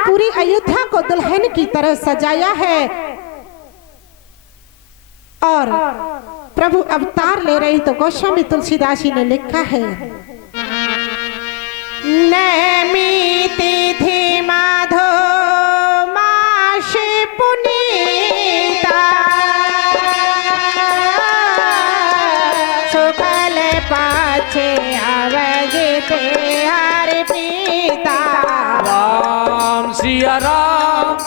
पूरी अयोध्या को दुल्हन की तरह सजाया है और प्रभु अवतार ले रही। तो गोस्वामी तुलसीदास जी ने लिखा है, नैमी तिथि माधो मास पुनीता सुखल पाछे अवजिते हरि पीता। राम सिया राम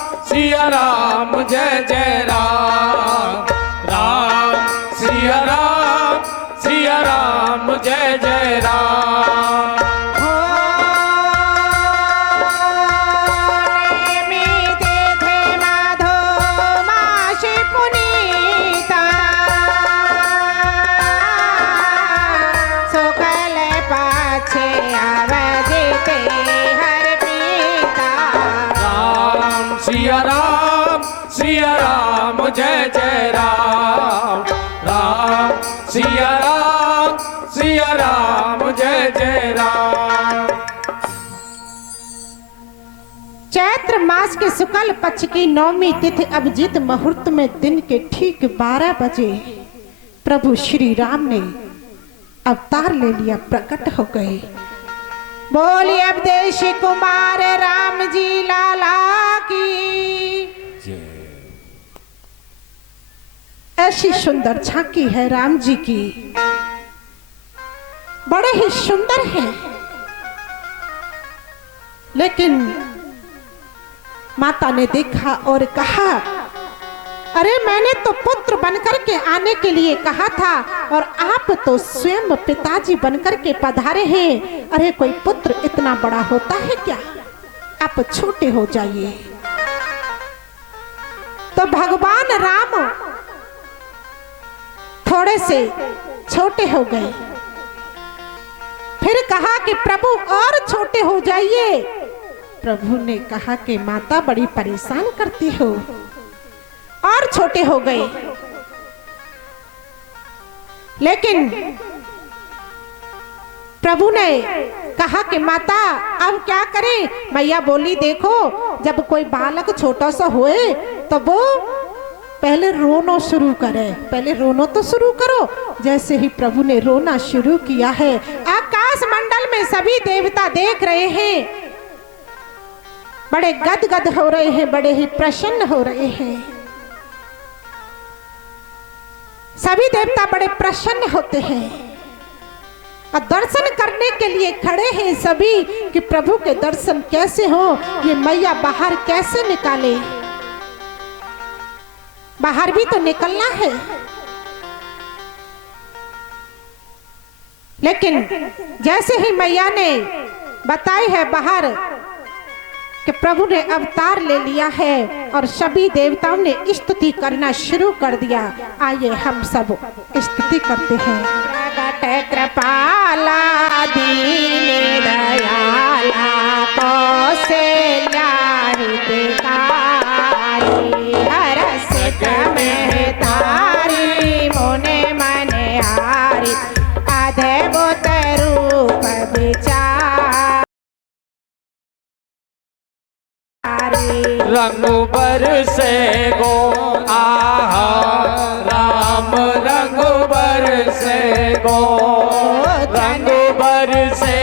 जय जय राम, राम सिया राम जय जय राम। सिया राम जय जय राम, राम सिया राम जय जय राम। चैत्र मास के शुक्ल पक्ष की नौमी तिथि अभिजीत मुहूर्त में दिन के ठीक 12 बजे प्रभु श्री राम ने अवतार ले लिया, प्रकट हो गए। बोलिए अवधेश कुमार राम जी लाला की। ऐसी सुंदर झांकी है राम जी की, बड़े ही सुंदर हैं। लेकिन माता ने देखा और कहा, अरे मैंने तो पुत्र बनकर के आने के लिए कहा था और आप तो स्वयं पिताजी बनकर के पधारे हैं। अरे कोई पुत्र इतना बड़ा होता है क्या? आप छोटे हो जाइए। तो भगवान राम थोड़े से छोटे हो गए। फिर कहा कि प्रभु और छोटे हो जाइए। प्रभु ने कहा कि माता बड़ी परेशान करती हो, और छोटे हो गए। लेकिन प्रभु ने कहा कि माता अब क्या करें? मैया बोली, देखो जब कोई बालक छोटा सा होए तो वो पहले रोना शुरू करे, पहले रोना तो शुरू करो। जैसे ही प्रभु ने रोना शुरू किया है, आकाश मंडल में सभी देवता देख रहे हैं, बड़े गदगद हो रहे हैं, बड़े ही प्रसन्न हो रहे हैं। सभी देवता बड़े प्रसन्न होते हैं और दर्शन करने के लिए खड़े हैं सभी कि प्रभु के दर्शन कैसे हो, ये मैया बाहर कैसे निकाले। बाहर भी तो निकलना है। लेकिन जैसे ही मैया ने बताई है बाहर कि प्रभु ने अवतार ले लिया है और सभी देवताओं ने स्तुति करना शुरू कर दिया। आइए हम सब स्तुति करते हैं। प्रगट कृपाला दीन दयाला कौशल्या हितकारी हरसित में तारी मुने मने हारी अद्भुत रूप विचार रंग बरसे गो आहा राम, रंग बरसे गो, रंग बरसे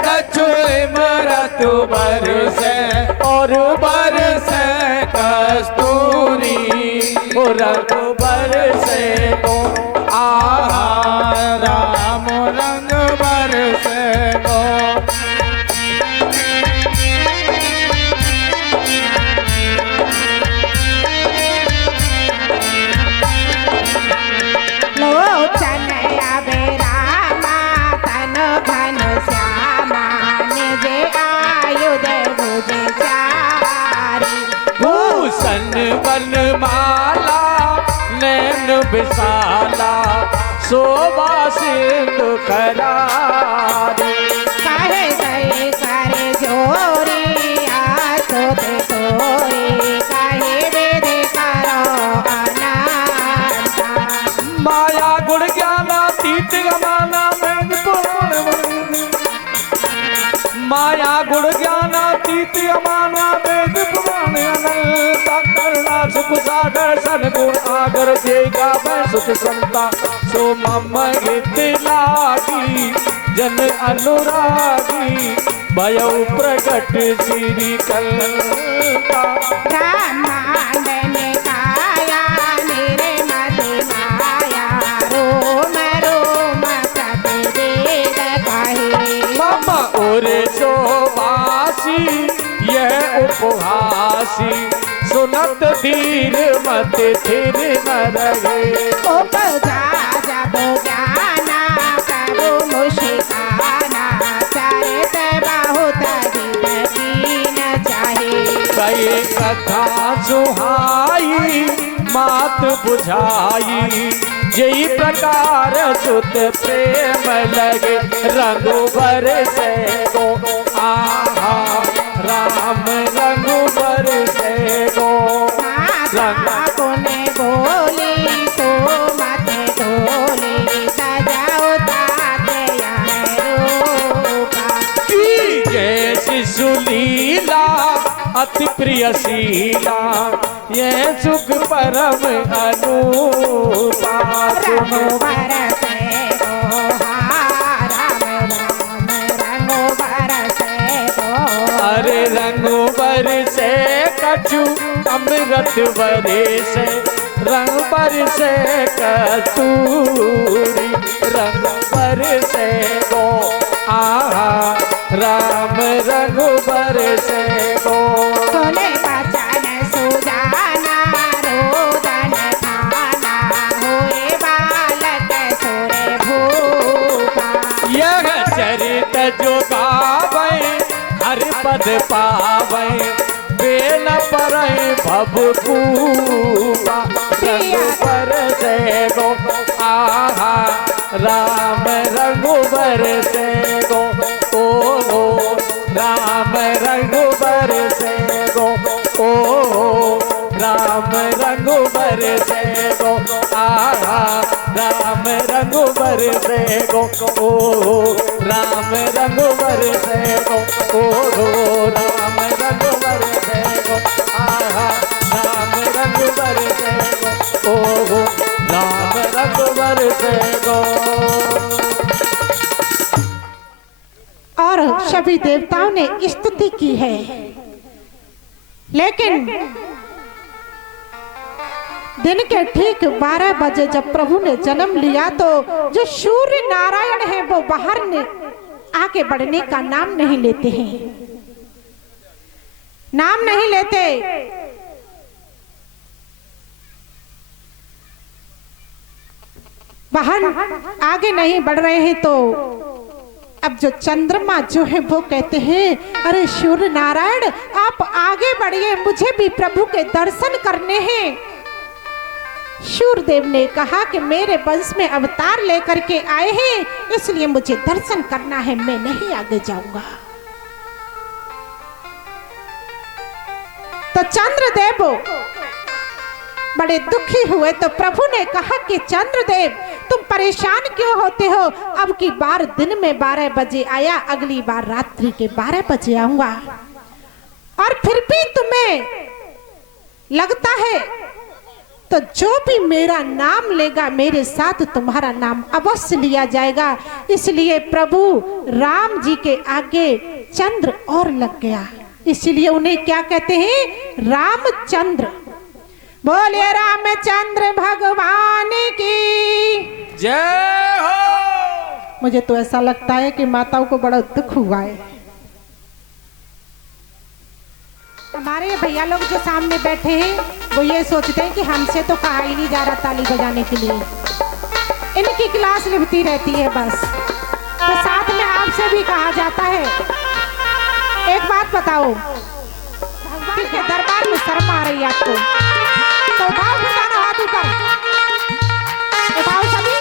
कछु इमरत बरसे और बरसे कस्तूरी, रंग बरसे गो आहा राम, रंग बरसे गो। बनमाला नैन विशाला शोभा सिंधु करारी, करे गए करे जोरी आसो दे तोरी कहे वेद करो अनाथा। माया गुण ज्ञानातीत गमाना में पूर्ण, माया गुण ज्ञानातीत गमाना वेद सागर सनगुण आगर देगा मैं सुख संता सो मम हित लागी जन अनुरागी भयो प्रगट श्री कलता ब्रह्मांड ने काया निर्मल माया रोम रोम प्रतिवेद कहे मम और शोभासी यह उपहासी सुनत धीर मत थिर न रहे उपजा जब ज्ञाना प्रभु मुशिकाना चरित बहुत हित कीन चाहे कई कथा सुहाई मात बुझाई जई प्रकार सुत प्रेम लगे रघुबर से गो आहा राम रघुबर से गो माता कोने बोली तो मत डोली सजाओ ताते रूपा की जय शिशु लीला अति प्रिय शीला ये सुख परम अनुपा रघुबर से गो राम राम रघुबर से गो अरे रघुबर से कछु अमृत बरे से रघुबर से कस्तूरी रघुबर से गो आहा राम रघुबर से गो सुने बचन सुजाना रोदन थाना होए बालक सुरे भूपा यह चरित जो गावे हर पद पावे बेल पर भवकूपा रघुबर से गो आहा राम रघुबर से गो ओ राम रघुबर से गो ओ राम रघुबर से गो आहा राम रघुबर से गो ओ राम रघुबर से गो ओ राम रघुबर से गो आहा राम रघुबर से गो ओ राम रघुबर से गो और सभी देवताओं ने स्तुति की है। लेकिन दिन के ठीक 12 बजे जब प्रभु ने जन्म लिया तो जो सूर्य नारायण है वो बाहर ने आगे बढ़ने का नाम नहीं लेते हैं, नाम नहीं लेते। बाहर आगे नहीं बढ़ रहे हैं तो अब जो चंद्रमा जो है वो कहते हैं अरे सूर्य नारायण आप आगे बढ़िए, मुझे भी प्रभु के दर्शन करने हैं। सूर्यदेव ने कहा कि मेरे वंश में अवतार लेकर के आए हैं इसलिए मुझे दर्शन करना है, मैं नहीं आगे जाऊंगा। तो चंद्रदेव बड़े दुखी हुए तो प्रभु ने कहा कि चंद्रदेव तुम परेशान क्यों होते हो, अब की बार दिन में 12 बजे आया, अगली बार रात्रि के 12 बजे आऊंगा। और फिर भी तुम्हें लगता है तो जो भी मेरा नाम लेगा मेरे साथ तुम्हारा नाम अवश्य लिया जाएगा। इसलिए प्रभु राम जी के आगे चंद्र और लग गया, इसलिए उन्हें क्या कहते हैं, रामचंद्र। बोलिए रामचंद्र भगवान की जय हो। मुझे तो ऐसा लगता है कि माताओं को बड़ा दुख हुआ है। हमारे ये भैया लोग जो सामने बैठे हैं वो ये सोचते हैं कि हमसे तो कहा ही नहीं जा रहा ताली बजाने के लिए, इनकी क्लास लिखती रहती है बस। तो साथ में आपसे भी कहा जाता है, एक बात बताओ, भगवान के दरबार में शर्म आ रही है आपको तो उठाओ खुदाना हाथ ऊपर, उठाओ सभी।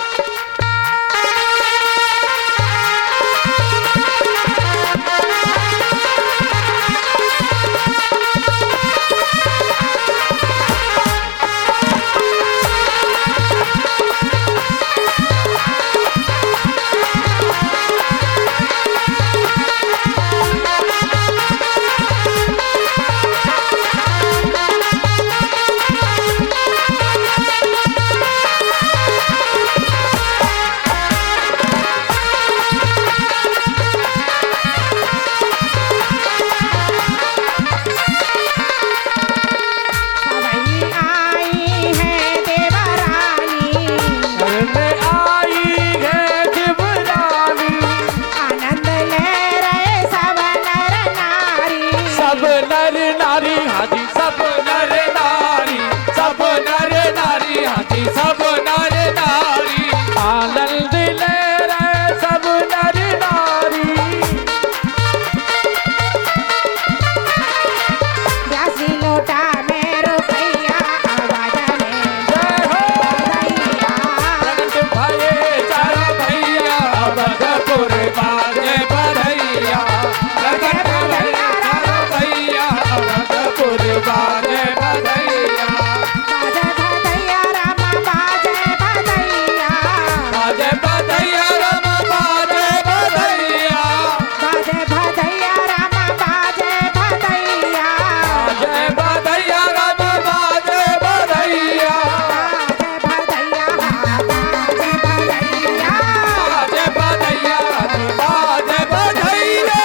सब नर नारी हाजी सब नर नारी सब नर नारी हाजी सब नर नारी आनंद ले रहे सब नर नारी ब्यासी लोटा में रुपैया आवाज में जय हो भदैया प्रगट भये चार भैया अवधपुर बाजे बधैया प्रगट भये चार भैया अवधपुर बाजे बधैया बाजे भदैया राम बाजे भदैया बाजे बधैया रम बाजे बधैया बाजे भदैया राम बाजे भदैया बाजे बधैया रम बाजे बधैया बाजे भदैया बाजे भदैया बाजे बधैया रम बाजे बधैया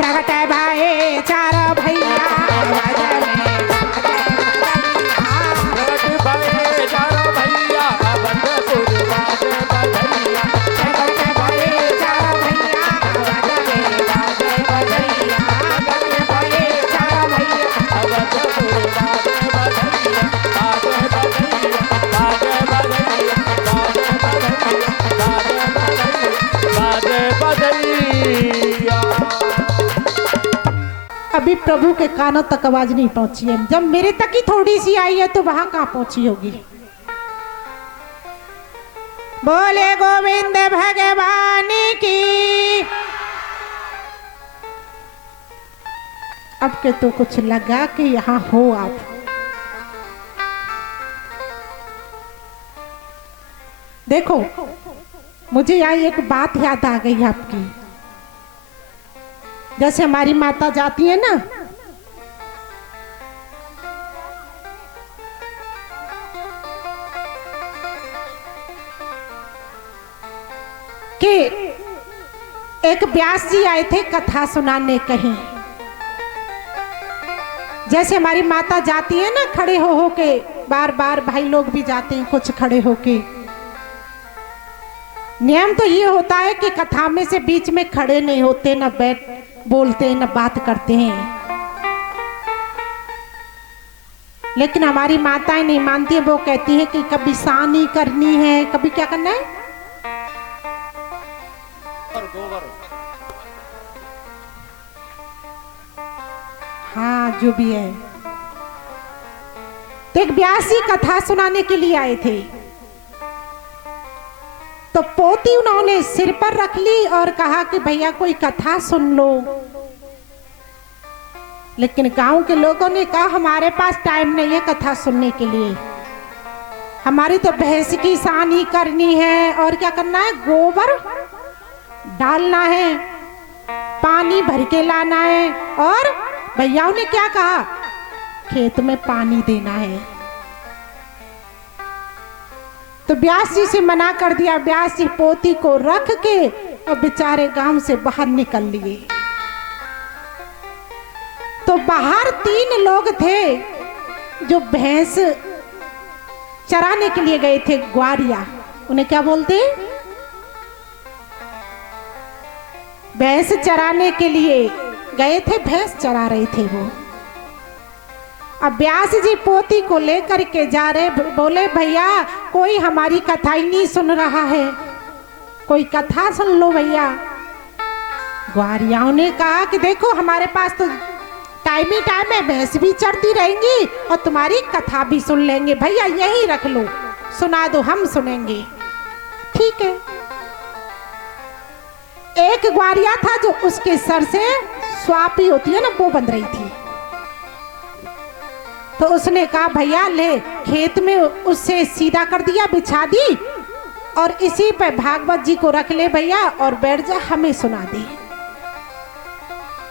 प्रगट भाई चार भैया भये चारों भैया अवधपुर बाजे बधैया भले हो बोलिए सामने सरकार की प्रगट भाई चार भैया आवाज में प्रगट भये चारों भैया अवधपुर बाजे बधैया प्रगट भाई चार भैया आवाज में बाजे भदैया प्रगट भाई चार भैया अवधपुर बाजे बधैया बाजे बधैया बाजे बधैया बाजे बधैया बाजे बधैया बाजे बधैया अभी प्रभु के कानों तक आवाज नहीं पहुंची है। जब मेरे तक ही थोड़ी सी आई है तो वहां कहां पहुंची होगी। बोले गोविंद भगवान की। अब के तो कुछ लगा कि यहाँ हो आप। देखो मुझे यहाँ एक बात याद आ गई आपकी। जैसे हमारी माता जाती है ना, कि एक व्यास जी आए थे कथा सुनाने कहीं। जैसे हमारी माता जाती है ना खड़े हो के, बार बार भाई लोग भी जाते हैं कुछ खड़े होके। नियम तो ये होता है कि कथा में से बीच में खड़े नहीं होते, ना बैठ बोलते हैं, ना बात करते हैं। लेकिन हमारी माताएं नहीं मानती है। वो कहती है कि कभी सानी करनी है, कभी क्या करना है, हाँ जो भी है। तो एक व्यास जी कथा सुनाने के लिए आए थे, तो पोती उन्होंने सिर पर रख ली और कहा कि भैया कोई कथा सुन लो। लेकिन गांव के लोगों ने कहा हमारे पास टाइम नहीं है कथा सुनने के लिए। हमारी तो भैंस की सानी करनी है और क्या करना है, गोबर डालना है, पानी भर के लाना है, और भैयाओं ने क्या कहा, खेत में पानी देना है। तो व्यास जी से मना कर दिया। व्यास जी पोती को रख के और बेचारे गांव से बाहर निकल लिए। तो बाहर 3 लोग थे जो भैंस चराने के लिए गए थे, ग्वारिया। उन्हें क्या बोलते, भैंस चराने के लिए गए थे, भैंस चरा रहे थे वो। अब व्यास जी पोती को लेकर के जा रहे, बोले भैया कोई हमारी कथा ही नहीं सुन रहा है, कोई कथा सुन लो भैया। ग्वारियाओं ने कहा कि देखो हमारे पास तो टाइम ही टाइम है, भैंस भी चढ़ती रहेंगी और तुम्हारी कथा भी सुन लेंगे, भैया यही रख लो, सुना दो, हम सुनेंगे। ठीक है। एक ग्वारिया था जो उसके सर से स्वापी होती है ना, वो बंध रही थी। तो उसने कहा भैया ले, खेत में उससे सीधा कर दिया, बिछा दी, और इसी पे भागवत जी को रख ले भैया और बैठ जा, हमें सुना दे।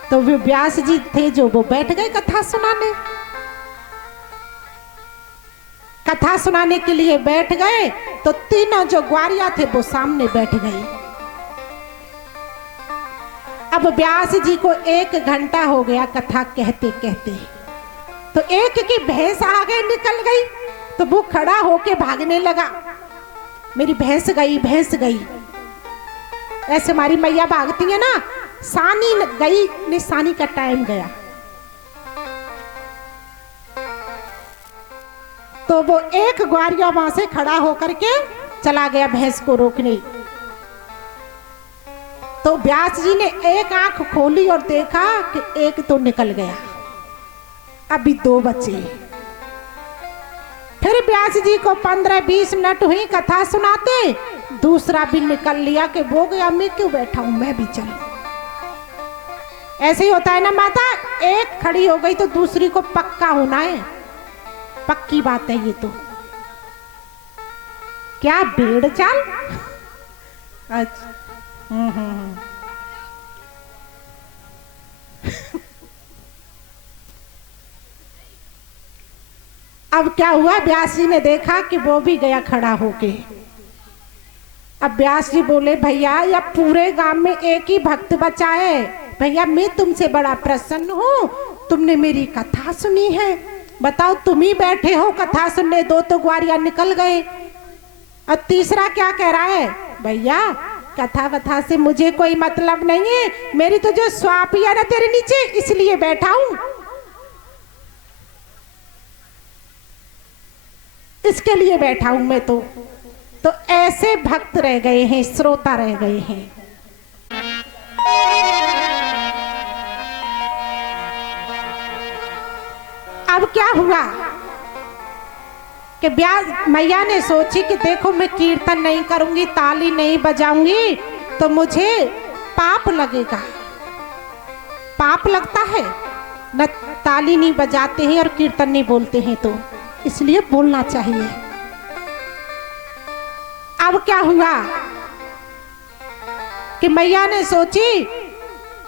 तो वे व्यास जी थे जो वो बैठ गए कथा सुनाने। कथा सुनाने के लिए बैठ गए तो तीनों जो ग्वारिया थे वो सामने बैठ गए। अब व्यास जी को 1 घंटा हो गया कथा कहते कहते। तो एक की भैंस आगे निकल गई तो वो खड़ा होके भागने लगा, मेरी भैंस गई, भैंस गई। ऐसे हमारी मैया भागती है ना, सानी गई, निशानी का टाइम गया। तो वो एक ग्वारिया वहां से खड़ा होकर के चला गया भैंस को रोकने। तो व्यास जी ने एक आंख खोली और देखा कि एक तो निकल गया, अभी 2 बचे। फिर व्यास जी को 15-20 मिनट हुई कथा सुनाते, दूसरा भी निकल लिया कि वो गया, मैं क्यों बैठा हूं, मैं भी चलूं। ऐसे ही होता है ना माता, एक खड़ी हो गई तो दूसरी को पक्का होना है, पक्की बात है ये तो। क्या भेड़ चाल। अच्छा। अब क्या हुआ, व्यास जी ने देखा कि वो भी गया खड़ा होके। अब व्यास जी बोले भैया या पूरे गांव में एक ही भक्त बचा है, भैया मैं तुमसे बड़ा प्रसन्न हूँ, तुमने मेरी कथा सुनी है, बताओ तुम ही बैठे हो कथा सुनने, 2 तो ग्वारिया निकल गए और तीसरा क्या कह रहा है, भैया कथा वथा से मुझे कोई मतलब नहीं है, मेरी तो जो स्वापी है ना तेरे नीचे, इसलिए बैठा हूं, इसके लिए बैठा हूं मैं तो ऐसे भक्त रह गए हैं, श्रोता रह गए हैं। अब क्या हुआ कि व्यास मैया ने सोची कि देखो मैं कीर्तन नहीं करूंगी, ताली नहीं बजाऊंगी तो मुझे पाप लगेगा। पाप लगता है न, ताली नहीं बजाते हैं और कीर्तन नहीं बोलते हैं, तो इसलिए बोलना चाहिए। अब क्या हुआ कि मैया ने सोची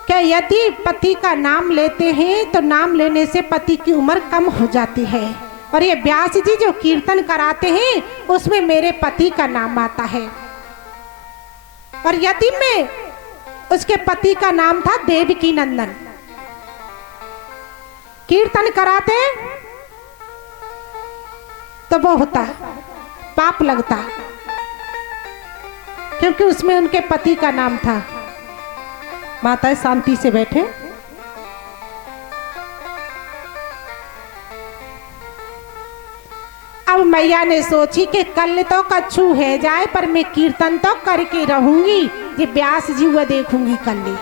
कि यदि पति का नाम लेते हैं तो नाम लेने से पति की उम्र कम हो जाती है, और ये व्यास जी जो कीर्तन कराते हैं उसमें मेरे पति का नाम आता है। और यदि में उसके पति का नाम था देवकी नंदन, कीर्तन कराते तो वो होता पाप लगता, क्योंकि उसमें उनके पति का नाम था। माता शांति से बैठे। अब मैया ने सोची कि कल तो कच्छू है जाए पर मैं कीर्तन तो करके रहूंगी, ये व्यास जी हुआ देखूंगी कल।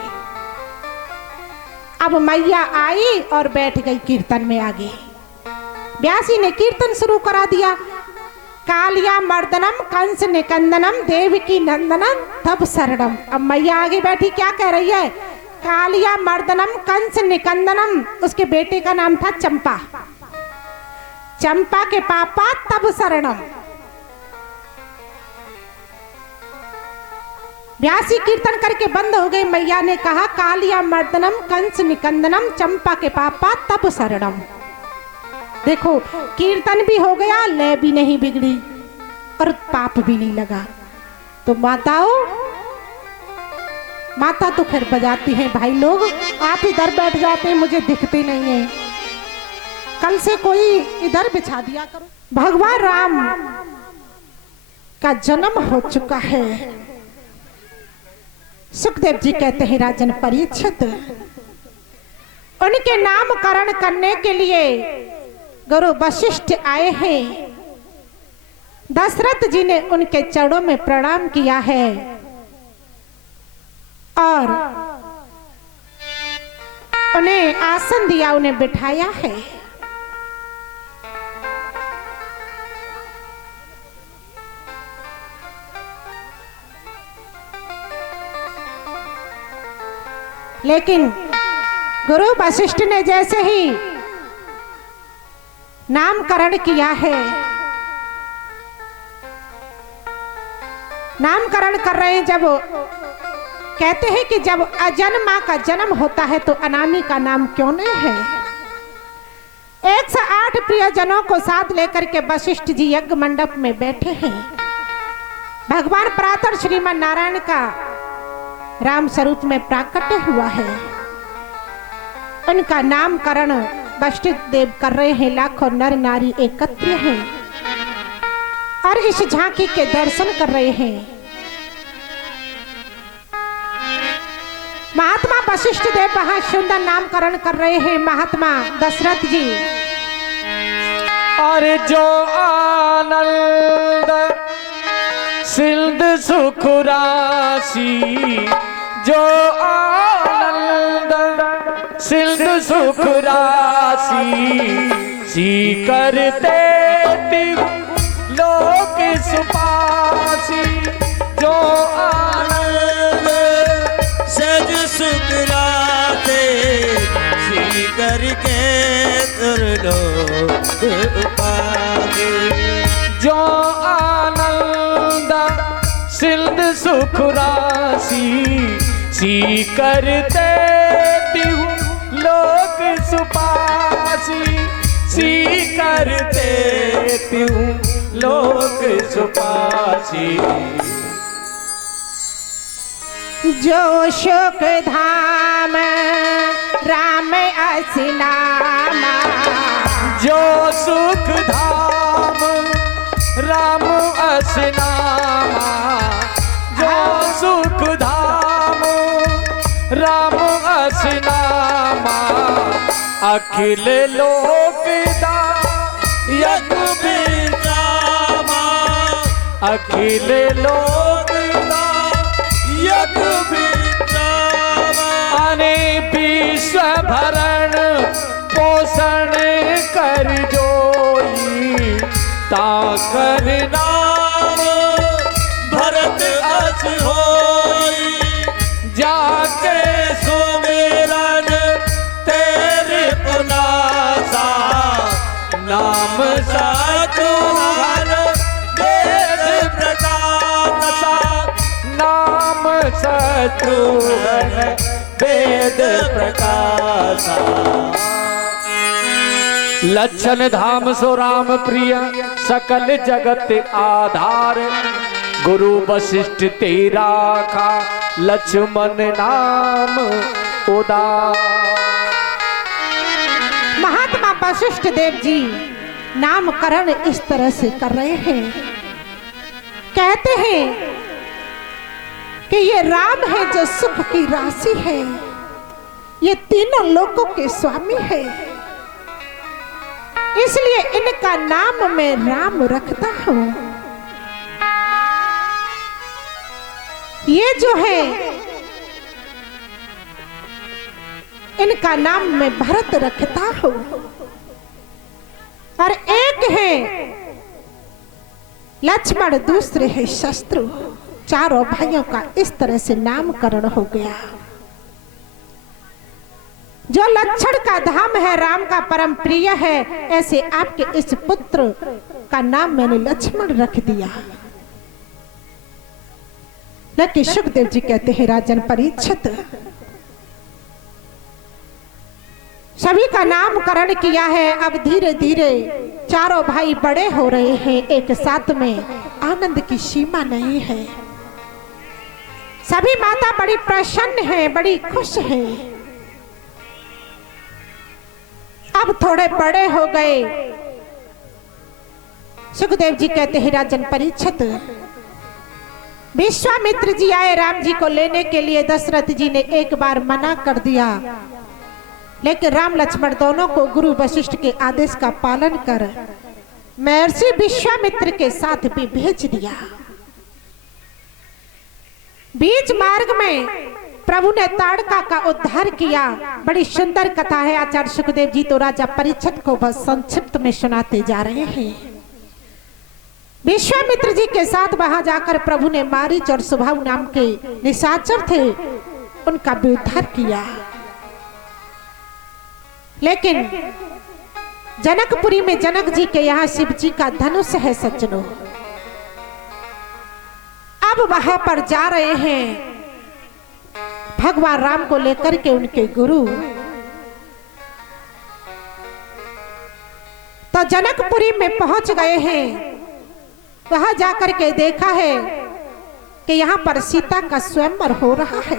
अब मैया आई और बैठ गई कीर्तन में आगे। व्यास जी ने कीर्तन शुरू करा दिया, कालिया मर्दनम कंस निकंदनम देवकी नंदनम तब शरणम। अब मैया आगे बैठी क्या कह रही है, कालिया मर्दनम कंस निकंदनम, उसके बेटे का नाम था चंपा, चंपा के पापा तब शरणम, ब्यासी कीर्तन करके बंद हो गई। मैया ने कहा कालिया मर्दनम कंस निकंदनम चंपा के पापा तप शरणम। देखो कीर्तन भी हो गया, लय भी नहीं बिगड़ी और पाप भी नहीं लगा। तो माता तो फिर बजाती हैं। भाई लोग आप इधर बैठ जाते हैं, मुझे दिखते नहीं है। कल से कोई इधर बिछा दिया करो। भगवान राम का जन्म हो चुका है। सुखदेव जी कहते हैं राजन परीक्षित, उनके नामकरण करने के लिए गुरु वशिष्ठ आए हैं। दशरथ जी ने उनके चरणों में प्रणाम किया है और उन्हें आसन दिया, उन्हें बिठाया है। लेकिन गुरु वशिष्ठ ने जैसे ही नामकरण किया है, नामकरण कर रहे हैं, जब कहते हैं कि जब अजन्मा का जन्म होता है तो अनामी का नाम क्यों नहीं है। 108 प्रियजनों को साथ लेकर के वशिष्ठ जी यज्ञ मंडप में बैठे हैं। भगवान प्रातः श्रीमन नारायण का राम स्वरूप में प्राकट्य हुआ है। उनका नामकरण वशिष्ठ देव कर रहे हैं। लाखों नर नारी एकत्र हैं और इस झांकी के दर्शन कर रहे हैं। महात्मा वशिष्ठ देव वहां सुंदर नामकरण कर रहे हैं। महात्मा दशरथ जी और जो आनंद सिंध सुख राशि, जो आनंद सिंध सुख राशि, सी करते लोक सुपासी। जो आनंद सज सुख राते, सी करके लोक उपासी। जो आनंद सिंध सुख राशि, सी करते लोक सुपासी, सी करते लोक सुपासी। जो शोक धाम राम असनामा, जो सुख धाम राम असनामा, जो सुख धाम राम असनामा, अखिल लोक दा यज्ञ विरामा, अखिल लोक दा यज्ञ विरामा। अने विश्व भरण पोषण कर जोई, ताकर नाम भरत अस होई, जाके सुमिरन तेरे पुनासा। नाम सतुहर वेद प्रकाशा, नाम शत्रुघ्न वेद प्रकाशा। लक्षण धाम सो राम प्रिय, सकल जगत आधार, गुरु वशिष्ठ तेरा खा, लक्ष्मण नाम उदार। महात्मा वशिष्ठ देव जी नामकरण इस तरह से कर रहे हैं। कहते हैं कि ये राम है जो सुख की राशि है, ये तीनों लोकों के स्वामी है, इसलिए इनका नाम मैं राम रखता हूं। ये जो है इनका नाम मैं भरत रखता हूं। और एक है लक्ष्मण, दूसरे है शत्रु। चारों भाइयों का इस तरह से नामकरण हो गया। जो लक्षण का धाम है, राम का परम प्रिय है, ऐसे आपके इस पुत्र का नाम मैंने लक्ष्मण रख दिया। लेकिन सुखदेव जी कहते हैं राजन परीक्षित, सभी का नामकरण किया है, अब धीरे धीरे चारों भाई बड़े हो रहे हैं, एक साथ में आनंद की सीमा नहीं है। सभी माता बड़ी प्रसन्न है, बड़ी खुश है। अब थोड़े बड़े हो गए। सुखदेव जी कहते हैं राजन परीक्षित, विश्वामित्र जी आए राम जी को लेने के लिए। दशरथ जी ने एक बार मना कर दिया, लेकिन राम लक्ष्मण दोनों को गुरु वशिष्ठ के आदेश का पालन कर महर्षि विश्वामित्र के साथ भी भेज दिया। बीच मार्ग में प्रभु ने ताड़का का उद्धार किया। बड़ी सुंदर कथा है। आचार्य सुखदेव जी तो राजा परीक्षित को बस संक्षिप्त में सुनाते जा रहे हैं। विश्वामित्र जी के साथ वहां जाकर प्रभु ने मारीच और सुबाहु नाम के निशाचर थे, उनका भी उद्धार किया। लेकिन जनकपुरी में जनक जी के यहाँ शिव जी का धनुष है सज्जनों। अब वहां पर जा रहे हैं भगवान राम को लेकर के उनके गुरु। तो जनकपुरी में पहुंच गए हैं। वहां जाकर के देखा है कि यहाँ पर सीता का स्वयंवर हो रहा है।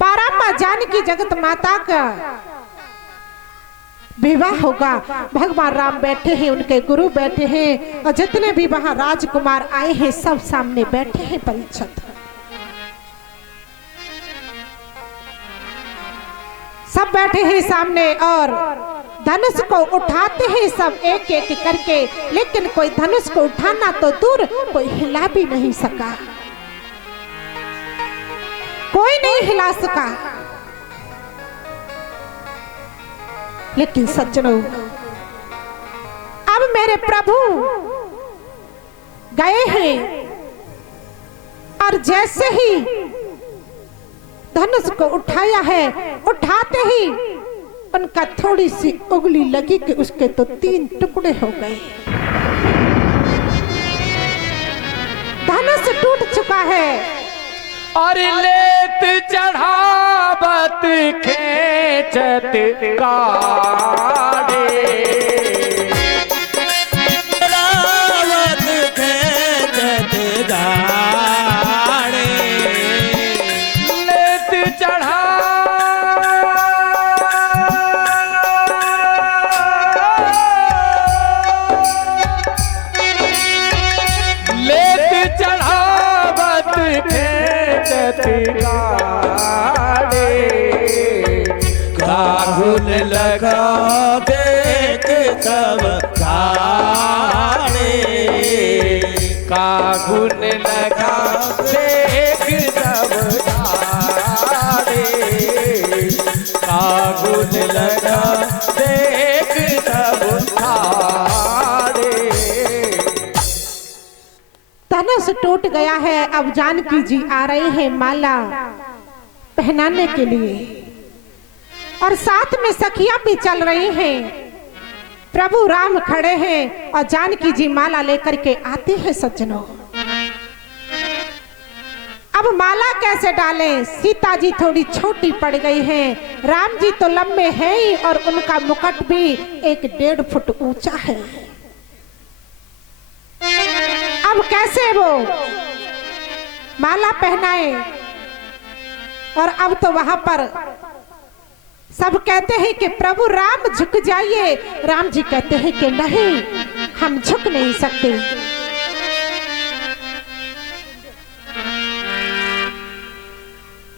पाराम्मा जानकी जगत माता का विवाह होगा। भगवान राम बैठे हैं, उनके गुरु बैठे हैं, और जितने भी वहां राजकुमार आए हैं सब सामने बैठे हैं। परीक्षित सब बैठे हैं सामने और धनुष को उठाते हैं सब एक एक करके, लेकिन कोई धनुष को उठाना तो दूर, कोई हिला भी नहीं सका। कोई नहीं हिला सका। लेकिन सज्जनों, अब मेरे प्रभु गए हैं और जैसे ही धनुष को उठाया है, उठाते ही उनका थोड़ी सी उंगली लगी कि उसके तो 3 टुकड़े हो गए। धनुष टूट चुका है। और लेत चढ़ावत खेचत गाड़े, रावत खेचत गाड़े, लेत चढ़ा लेत चढ़ावत खेचत गाड़े, काहुल लगा देख सब गाड़े, कागुन लगा देख सब गाड़े, काहुल लगा देख सब गाड़े। धनुष टूट गया है। अब जानकी जी आ रहे हैं माला पहनाने के लिए, और साथ में सखियां भी चल रही हैं। प्रभु राम खड़े हैं और जानकी जी माला लेकर के आते हैं सज्जनों। अब माला कैसे डालें? सीता जी थोड़ी छोटी पड़ गई हैं, राम जी तो लंबे हैं ही और उनका मुकुट भी 1.5 फुट ऊंचा है। अब कैसे वो माला पहनाए? और अब तो वहां पर सब कहते हैं कि प्रभु राम झुक जाइए। राम जी कहते हैं कि नहीं, हम झुक नहीं सकते।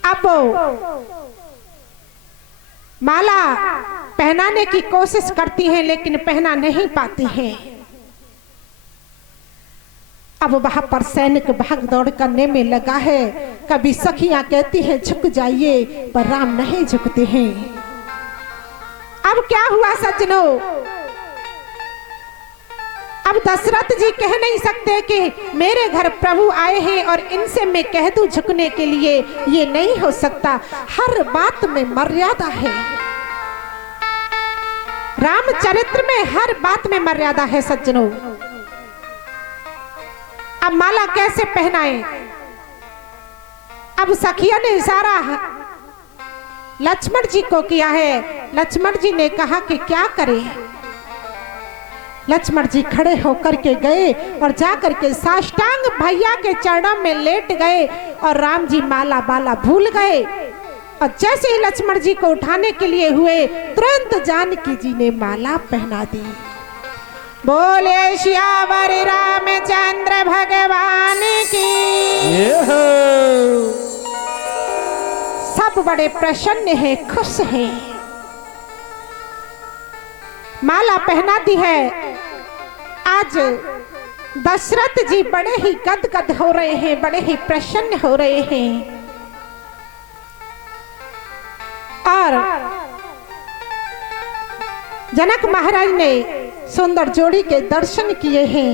अब माला पहनाने की कोशिश करती हैं, लेकिन पहना नहीं पाती हैं। अब वहां पर सैनिक भाग दौड़ करने में लगा है। कभी सखियां कहती हैं झुक जाइए, पर राम नहीं झुकते हैं। अब क्या हुआ सज्जनों? अब दशरथ जी कह नहीं सकते कि मेरे घर प्रभु आए हैं और इनसे मैं कह दूं झुकने के लिए, ये नहीं हो सकता। हर बात में मर्यादा है। रामचरित्र में हर बात में मर्यादा है सज्जनों। अब माला कैसे पहनाए? अब सखिया ने इशारा लक्ष्मण जी को किया है। लक्ष्मण जी ने कहा कि क्या करें। लक्ष्मण जी खड़े होकर के गए और जाकर के साष्टांग भैया के चरणों में लेट गए और राम जी माला बाला भूल गए। और जैसे ही लक्ष्मण जी को उठाने के लिए हुए, तुरंत जानकी जी ने माला पहना दी। बोले श्यावर रामचंद्र भगवान की। सब बड़े प्रसन्न हैं, खुश हैं। माला पहना दी है। आज दशरथ जी बड़े ही गदगद हो रहे हैं, बड़े ही प्रसन्न हो रहे हैं। और जनक महाराज ने सुंदर जोड़ी के दर्शन किए हैं।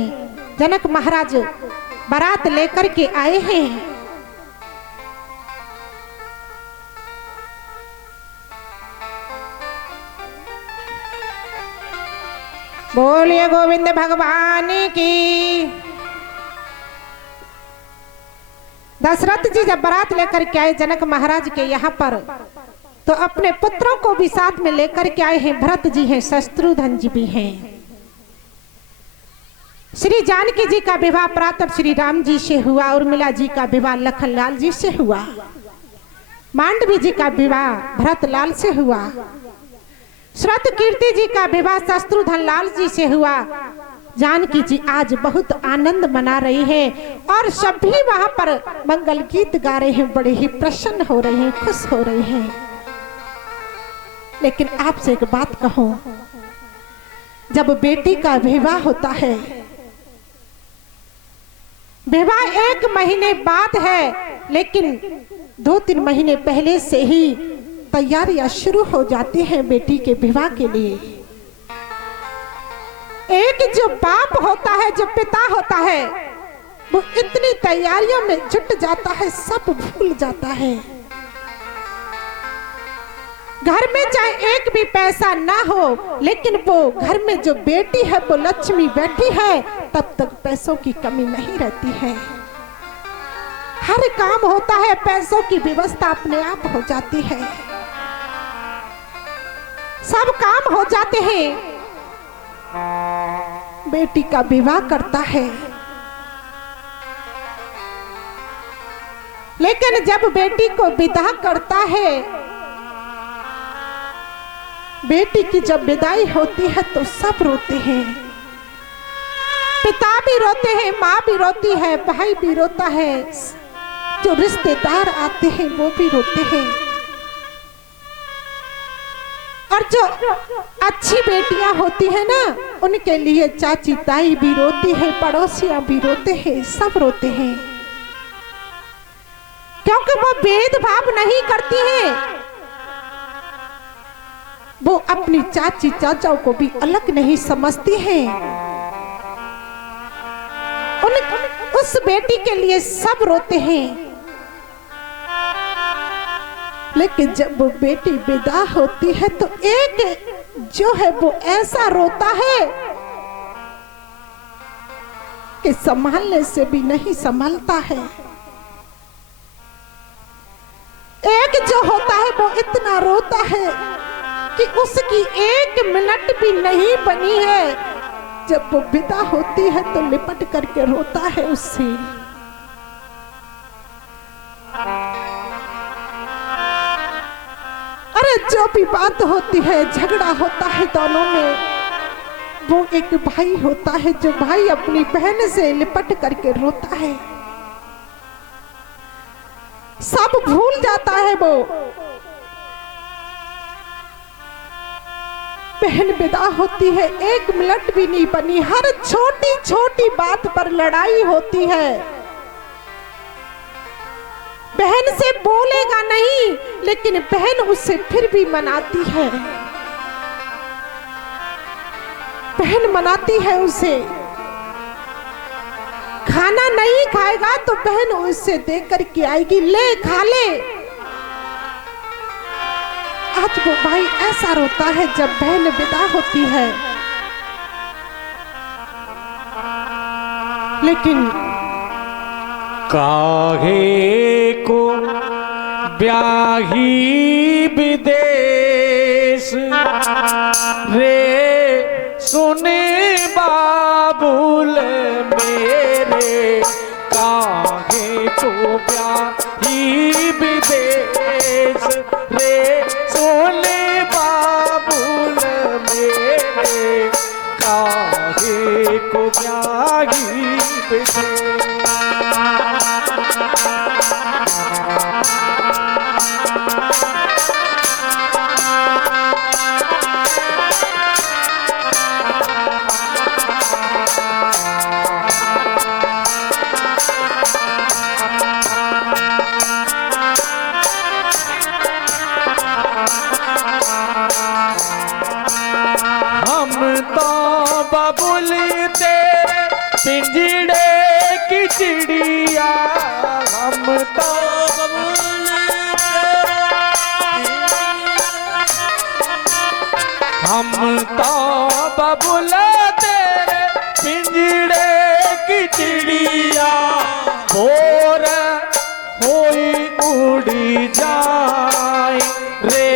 जनक महाराज बारात लेकर के आए हैं। बोलिए गोविंद भगवान की। दशरथ जी जब बारात लेकर के आए जनक महाराज के यहाँ पर, तो अपने पुत्रों को भी साथ में लेकर के आए हैं। भरत जी हैं, शत्रुघ्न जी भी हैं। श्री जानकी जी का विवाह प्रातः श्री राम जी से हुआ। उर्मिला जी का विवाह लखन लाल जी से हुआ। मांडवी जी का विवाह भरत लाल से हुआ। श्रत कीर्ति जी का विवाह शत्रुघ्न लाल जी से हुआ। जानकी जी आज बहुत आनंद मना रही हैं और सभी वहां पर मंगल गीत गा रहे हैं। बड़े ही प्रसन्न हो रहे हैं, खुश हो रहे हैं। लेकिन आपसे एक बात कहूं, जब बेटी का विवाह होता है, विवाह 1 महीने बाद है, लेकिन 2-3 महीने पहले से ही तैयारियां शुरू हो जाती हैं बेटी के विवाह के लिए। एक जो बाप होता है, जो पिता होता है, वो इतनी तैयारियों में जुट जाता है, सब भूल जाता है। घर में चाहे एक भी पैसा ना हो, लेकिन वो घर में जो बेटी है, वो लक्ष्मी बैठी है, तब तक पैसों की कमी नहीं रहती है। हर काम होता है, पैसों की व्यवस्था अपने आप हो जाती है, सब काम हो जाते हैं। बेटी का विवाह करता है, लेकिन जब बेटी को विदा करता है, बेटी की जब विदाई होती है तो सब रोते हैं। पिता भी रोते हैं, माँ भी रोती है, भाई भी रोता है, जो रिश्तेदार आते हैं वो भी रोते हैं। और जो अच्छी बेटियां होती है ना, उनके लिए चाची ताई भी रोती है, पड़ोसियां भी रोते हैं, सब रोते हैं, क्योंकि वो भेदभाव नहीं करती हैं। वो अपनी चाची चाचाओं को भी अलग नहीं समझती हैं। उस बेटी के लिए सब रोते हैं। लेकिन जब वो बेटी विदा होती है तो एक जो है वो ऐसा रोता है कि संभालने से भी नहीं संभालता है। एक जो होता है वो इतना रोता है कि उसकी 1 मिनट भी नहीं बनी है। जब वो विदा होती है तो लिपट करके रोता है उससे। अरे जो भी बात होती है, झगड़ा होता है दोनों में, वो एक भाई होता है जो भाई अपनी बहन से लिपट करके रोता है, सब भूल जाता है। वो बहन विदा होती है, 1 मिनट भी नहीं बनी, हर छोटी छोटी बात पर लड़ाई होती है। बहन से बोलेगा नहीं, लेकिन बहन उससे फिर भी मनाती है, बहन मनाती है उसे। खाना नहीं खाएगा तो बहन उससे दे करके आएगी, ले खा ले। आज वो भाई ऐसा रोता है जब बहन विदा होती है। लेकिन काहे को ब्याही विदेश रे सुने बाबुल मेरे, काहे को ब्याही विदेश रे सुने बाबुल मेरे, काहे को ब्याही विदेश। हम तो बबुल तेरे पिंजड़े की चिड़िया, हम तो बबुल हम तो बबुल तेरे पिंजड़े की चिड़िया, भोर होई उड़ी जाए रे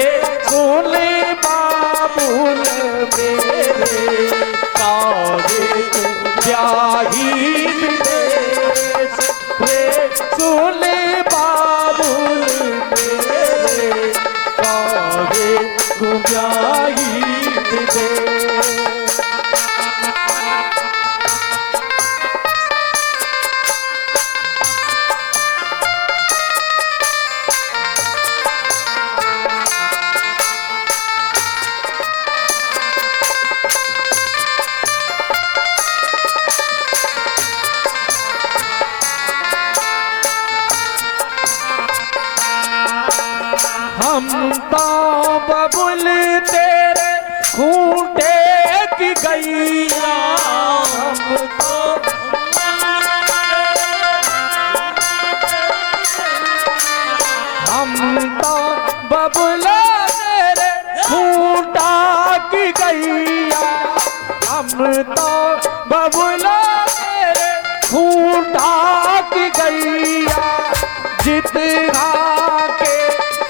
सोने बाबुल मेरे, काहे को ब्याही विदेश रे सोने बाबुल मेरे, काहे को ब्याही विदेश। हम तो बबुल तेरे खूंटे की गैया, हम तो बबुल तेरे खूंटा की गैया, हम तो बबुल तेरे खूंटा की गैया, जितना के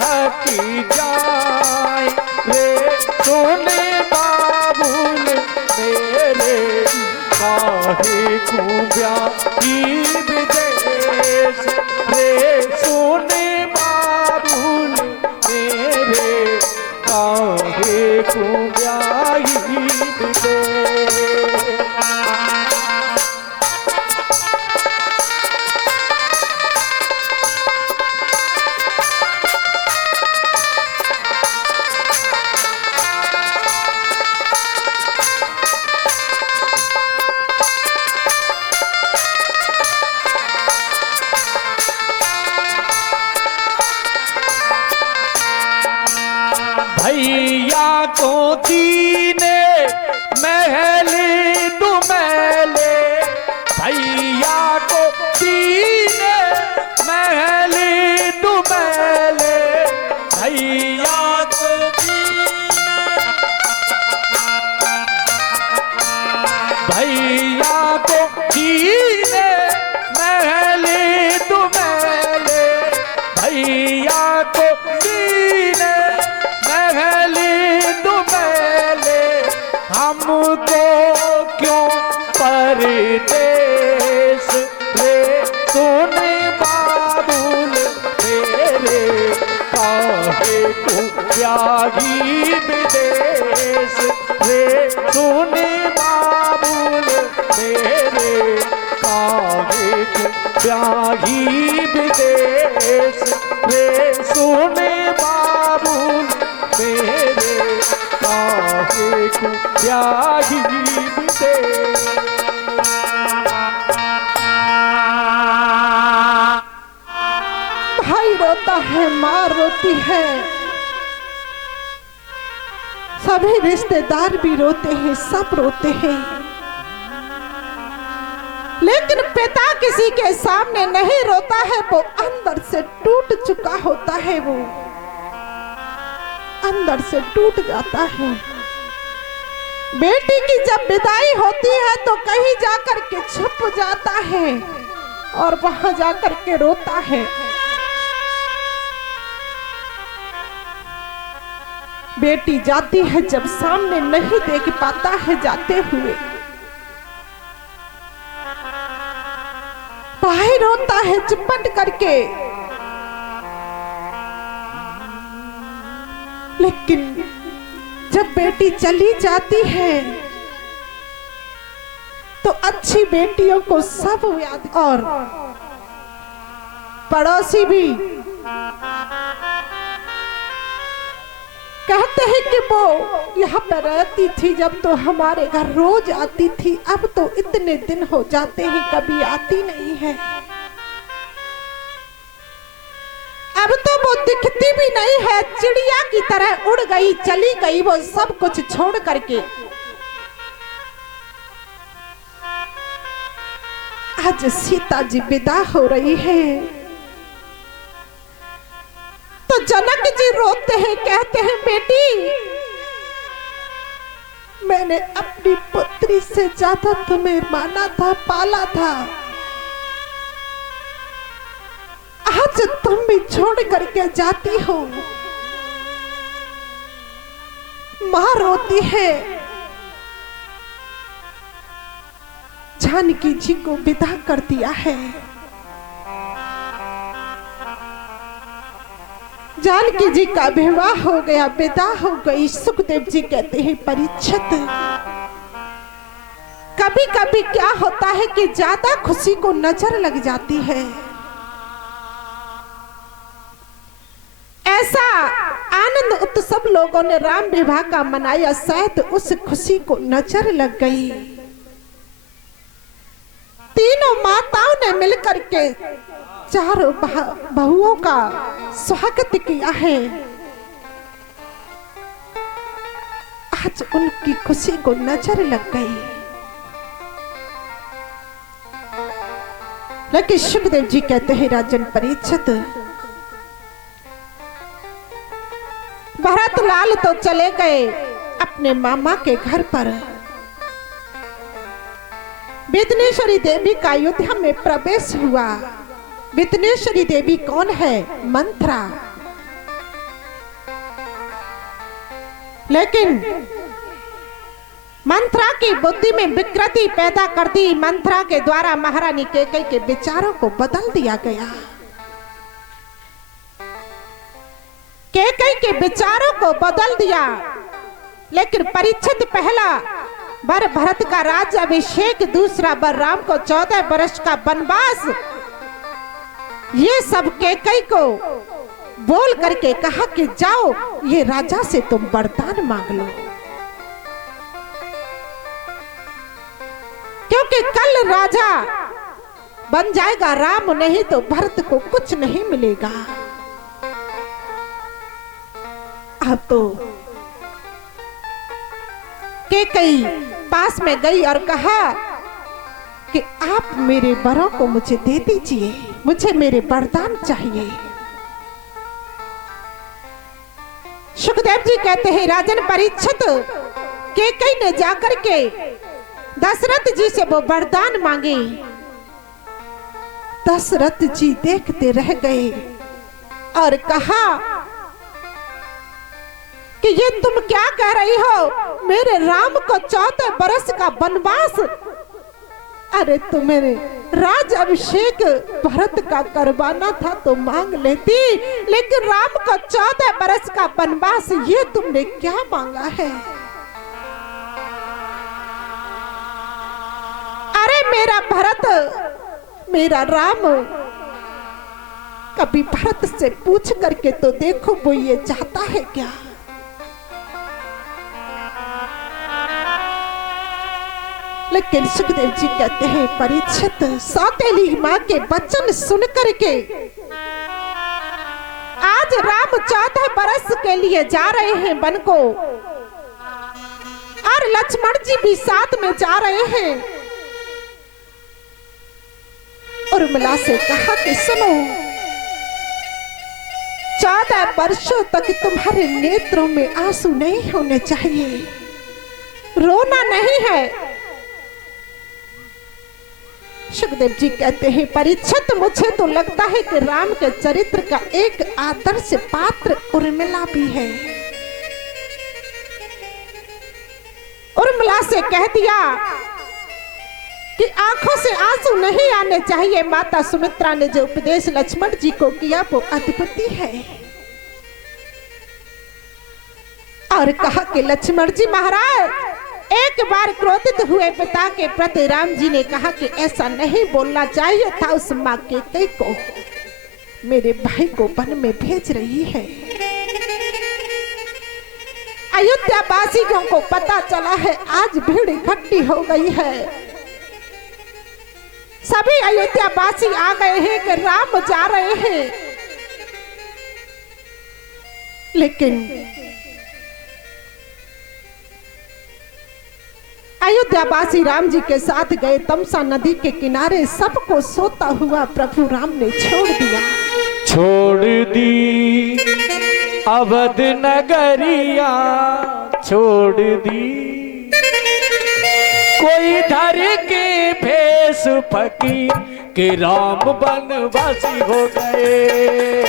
हकी जाए रे सोने बाबुल मेरे, काहे को ब्याही विदेश रे सोने बाबुल मेरे, काहे को ब्याही विदेश। भैया को दीने महल दुमैले, भैया को दीने महल दुमैले, भैया को भैया को दीने महल दुमैले, भैया को दीने महल दुमैले, हमको क्यों परदेश रे सोने बाबुल मेरे, काहे को ब्याही विदेश रे सोने बाबुल मेरे, काहे को ब्याही विदेश रे सोने बाबुल मेरे, काहे को ब्याही विदेश। भाई रोता है, माँ रोती है, सभी रिश्तेदार भी रोते हैं, सब रोते हैं, लेकिन पिता किसी के सामने नहीं रोता है, वो अंदर से टूट चुका होता है, वो अंदर से टूट जाता है। बेटी की जब विदाई होती है तो कहीं जाकर के छुप जाता है, और वहां जाकर के रोता है। बेटी जाती है, जब सामने नहीं देख पाता है जाते हुए, बाहर रोता है चिपट करके। लेकिन जब बेटी चली जाती है तो अच्छी बेटियों को सब याद, और पड़ोसी भी कहते हैं कि वो यहाँ पर रहती थी जब तो हमारे घर रोज आती थी, अब तो इतने दिन हो जाते हैं कभी आती नहीं है। अब तो वो दिखती भी नहीं है, चिड़िया की तरह उड़ गई, चली गई वो सब कुछ छोड़ करके। आज सीता जी विदा हो रही है तो जनक जी रोते हैं, कहते हैं बेटी मैंने अपनी पुत्री से ज्यादा तुम्हें माना था, पाला था, आज तुम भी छोड़ करके जाती हो। मां रोती है, जानकी जी को विदा कर दिया है। जानकी जी का विवाह हो गया, विदा हो गई। सुखदेव जी कहते हैं परीक्षित, कभी कभी क्या होता है कि ज्यादा खुशी को नजर लग जाती है। ऐसा आनंद उत्सव लोगों ने राम विवाह का मनाया, शायद उस खुशी को नजर लग गई। तीनों माताओं ने मिलकर के चारों बहुओं का स्वागत किया है। आज उनकी खुशी को नजर लग गई। लेकिन सुखदेव जी कहते हैं राजन परीक्षित, भरतलाल तो चले गए अपने मामा के घर पर। विघ्नेश्वरी देवी का अयोध्या में प्रवेश हुआ। विघ्नेश्वरी देवी कौन है? मंत्रा। लेकिन मंत्रा की बुद्धि में विकृति पैदा कर दी। मंत्रा के द्वारा महारानी कैकेयी के विचारों को बदल दिया गया। कैकेयी के विचारों को बदल दिया। लेकिन परीक्षित पहला बर भरत का राज्याभिषेक, दूसरा बर राम को 14 वर्ष का वनवास, ये सब कैकेयी को बोल करके कहा कि जाओ ये राजा से तुम वरदान मांग लो, क्योंकि कल राजा बन जाएगा राम, नहीं तो भरत को कुछ नहीं मिलेगा। अब तो कैकेयी पास में गई और कहा कि आप मेरे वरों को मुझे दे दीजिए, मुझे मेरे वरदान चाहिए। सुखदेव जी कहते हैं राजन परीक्षित, कैकेयी ने जाकर के दशरथ जी से वो वरदान मांगे। दशरथ जी देखते रह गए और कहा कि ये तुम क्या कह रही हो? मेरे राम को 14 बरस का वनवास, अरे तुम्हें राज अभिषेक भरत का करवाना था तो मांग लेती, लेकिन राम को 14 बरस का वनवास, ये तुमने क्या मांगा है? अरे मेरा भरत, मेरा राम, कभी भरत से पूछ करके तो देखो वो ये चाहता है क्या? लेकिन सुखदेव जी कहते हैं परीक्षित, सौतेली माँ के वचन सुन करके आज राम 14 बरस के लिए जा रहे हैं वन को, और लक्ष्मण जी भी साथ में जा रहे हैं। उर्मिला से कहा कि सुनो, 14 वर्षों तक तुम्हारे नेत्रों में आंसू नहीं होने चाहिए, रोना नहीं है। सुखदेव जी कहते हैं परीक्षित, मुझे तो लगता है कि राम के चरित्र का एक आदर्श पात्र उर्मिला भी है। उर्मिला से कह दिया कि आंखों से आंसू नहीं आने चाहिए। माता सुमित्रा ने जो उपदेश लक्ष्मण जी को किया वो अद्भुत है। और कहा कि लक्ष्मण जी महाराज, एक बार क्रोधित हुए पिता के प्रति राम जी ने कहा कि ऐसा नहीं बोलना चाहिए था। उस माँ के कई को मेरे भाई को वन में भेज रही है। अयोध्या वासियों को पता चला है, आज भीड़ इकट्ठी हो गई है। सभी अयोध्या वासी आ गए हैं कि राम जा रहे हैं, लेकिन अयोध्या वासी राम जी के साथ गए। तमसा नदी के किनारे सबको सोता हुआ प्रभु राम ने छोड़ दिया। छोड़ दी अवध नगरिया, छोड़ दी कोई धर के भेष फकीर के राम बनवासी हो गए,